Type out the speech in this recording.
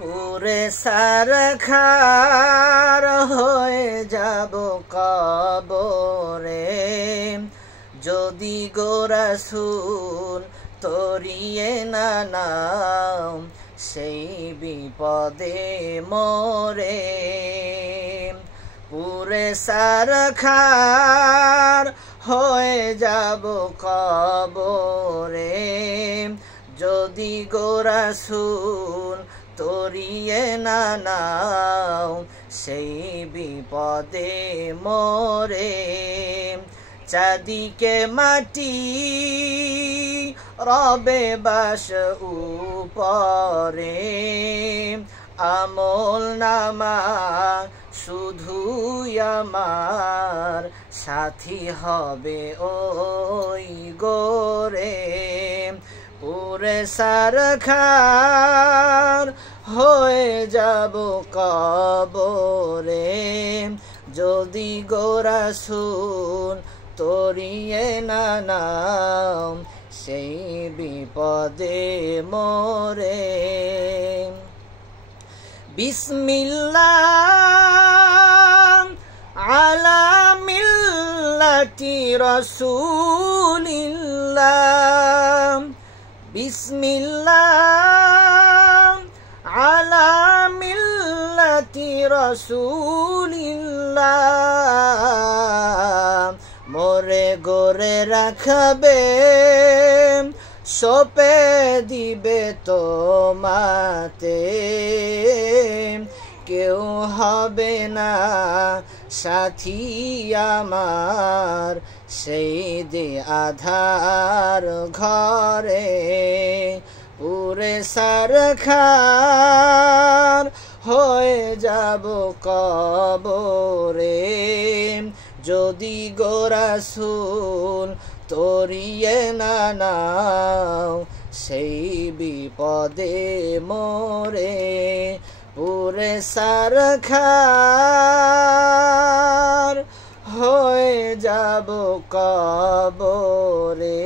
পুরে সারখার হয়ে যাব কবরে যদি গো রাসূল তরিয়ে না নাও সেই বিপদে মোরে পুরে সারখার হয়ে যাব কবরে যদি গো রাসূল তরিয়ে না নাও সেই বিপদে মোরে চাঁদিকে মাটি রবে বাস উপরে আমল নামা শুধুই আমার সাথী হবে ওই গোরে পুরে সারখার হয়ে যাব কবরে যদি গো রাসূল তরিয়ে না নাও সেই বিপদে মোরে বিসমিল্লাহ আলা মিল্লাতি রাসূলিল্লাহ বিসমিল্লাহ আলা মিল্লাতি রাসূলিল্লাহ মোরে গোরে রাখবে সোপে দিবে তোমাতে কেউ হবে না সাথী আমার সেই দে আধার ঘরে পুরে সারখার হয়ে যাব কবরে যদি গো রাসূল তরিয়ে না নাও সেই বিপদে মোরে পুরে সারখার হয়ে যাব কবরে।